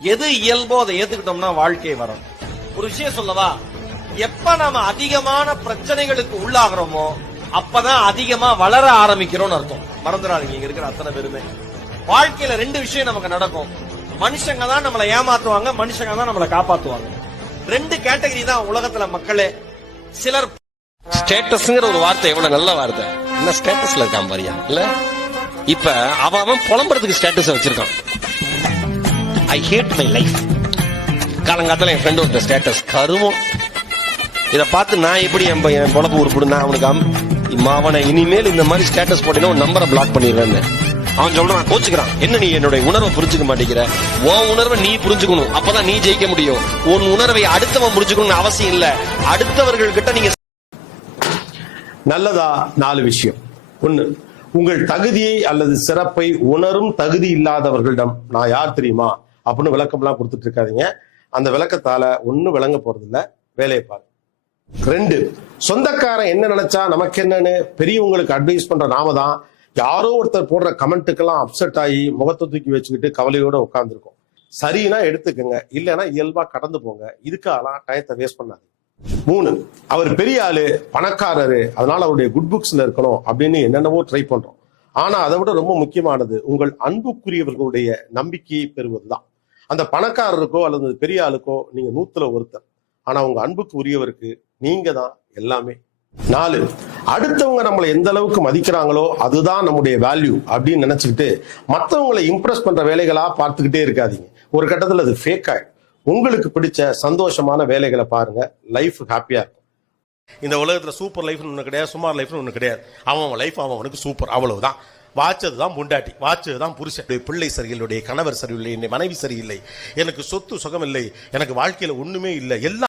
எது இயல்போ அதை ஏத்துக்கிட்டோம்னா வாழ்க்கை வரும். ஒரு விஷயம் சொல்லவா, எப்ப நாம அதிகமான பிரச்சனைகளுக்கு உள்ளாகிறோமோ அப்பதான் அதிகமா வளர ஆரம்பிக்கிறோம்னு அர்த்தம். மறந்துடாதீங்க, இங்க இருக்கிற அத்தனை பேருமே வாழ்க்கையில ரெண்டு விஷயம் நமக்கு நடக்கும். மனுஷங்க தான் நம்மளை ஏமாத்துவாங்க, மனுஷங்க தான் நம்மளை காப்பாத்துவாங்க. ரெண்டு கேட்டகரி தான் உலகத்துல மக்களே. சிலர் ஸ்டேட்டஸ்ங்கிற ஒரு வார்த்தை எவ்வளவு நல்ல வார்த்தை, என்ன ஸ்டேட்டஸ்ல இருக்கான் பாரியா இல்ல. இப்ப அவன் புலம்புறதுக்கு ஸ்டேட்டஸ் வச்சிருக்கான். I hate my life. காலங்காலத்துல என் ஃப்ரெண்ட் ஒரு ஸ்டேட்டஸ் கருமம். இத பார்த்து நான் எப்படி என் பொழப்பு உருப்பிடுனா அவனுக்கு அவனை இனிமேல் இந்த மாதிரி ஸ்டேட்டஸ் போட்டீங்கன்னா ஒரு நம்பரை பிளாக் பண்ணிடுறேன்னு அவன் சொல்றான். கோச்சுக்கிறான். என்ன நீ என்னுடைய உணர்வை புரிஞ்சுக்க மாட்டேங்கிற? உன் உணர்வை நீ புரிஞ்சுக்கணும், அப்பதான் நீ ஜெயிக்க முடியும். உன் உணர்வை அடுத்தவன் புரிஞ்சுக்கணும்னு அவசியம் இல்ல. அடுத்தவர்கள் கிட்ட நீங்க நல்லதா 4 விஷயம். 1, உங்கள் தகுதியை அல்லது சிறப்பை உணரும் தகுதி இல்லாதவர்களிடம் நான் யார் தெரியுமா அப்படின்னு விளக்கம்லாம் கொடுத்துட்டு இருக்காதீங்க. அந்த விளக்கத்தால ஒன்னும் விளங்க போறது இல்ல, வேலையை பாருங்க. 2, சொந்தக்காரன் என்ன நினைச்சா நமக்கு என்னன்னு பெரியவங்களுக்கு அட்வைஸ் பண்ற நாம தான் யாரோ ஒருத்தர் போடுற கமெண்ட்டுக்கெல்லாம் அப்செட் ஆகி முகத்தை தூக்கி வச்சுக்கிட்டு கவலையோட உட்கார்ந்துருக்கோம். சரினா எடுத்துக்கங்க, இல்லைன்னா இயல்பா கடந்து போங்க. இதுக்காகலாம் டயத்தை வேஸ்ட் பண்ணாது. 3, அவர் பெரிய ஆளு, பணக்காரரு, அதனால அவருடைய குட் புக்ஸ்ல இருக்கணும் அப்படின்னு என்னென்னவோ ட்ரை பண்றோம். ஆனா அதை விட ரொம்ப முக்கியமானது உங்கள் அன்புக்குரியவர்களுடைய நம்பிக்கையை பெறுவதுதான். அந்த பணக்காரருக்கோ அல்லது பெரிய ஆளுக்கோ நீங்க 100ல ஒருத்தர். ஆனா உங்க அன்புக்கு உரியவருக்கு நீங்க தான் எல்லாமே. 4, அடுத்தவங்க நம்மளை எந்த அளவுக்கு மதிக்கிறாங்களோ அதுதான் நம்முடைய வேல்யூ அப்படின்னு நினைச்சுக்கிட்டு மற்றவங்களை இம்ப்ரெஸ் பண்ற வேலைகளா பார்த்துக்கிட்டே இருக்காதீங்க. ஒரு கட்டத்துல அது ஃபேக் ஆயிடும். உங்களுக்கு பிடிச்ச சந்தோஷமான வேலைகளை பாருங்க, லைஃப் ஹாப்பியா இருக்கும். இந்த உலகத்துல சூப்பர் லைஃப்னு ஒண்ணு கிடையாது, சுமார் லைஃப்னு ஒண்ணு கிடையாது. அவன் லைஃப் அவனுக்கு சூப்பர், அவ்வளவுதான். வாச்சதுதான் பொண்டாட்டி, வாச்சதுதான் புருஷன். பிள்ளை சரியில்லை, கணவர் சரியில்லை, மனைவி சரியில்லை, எனக்கு சொத்து சுகம் இல்லை, எனக்கு வாழ்க்கையில ஒண்ணுமே இல்லை, எல்லாம்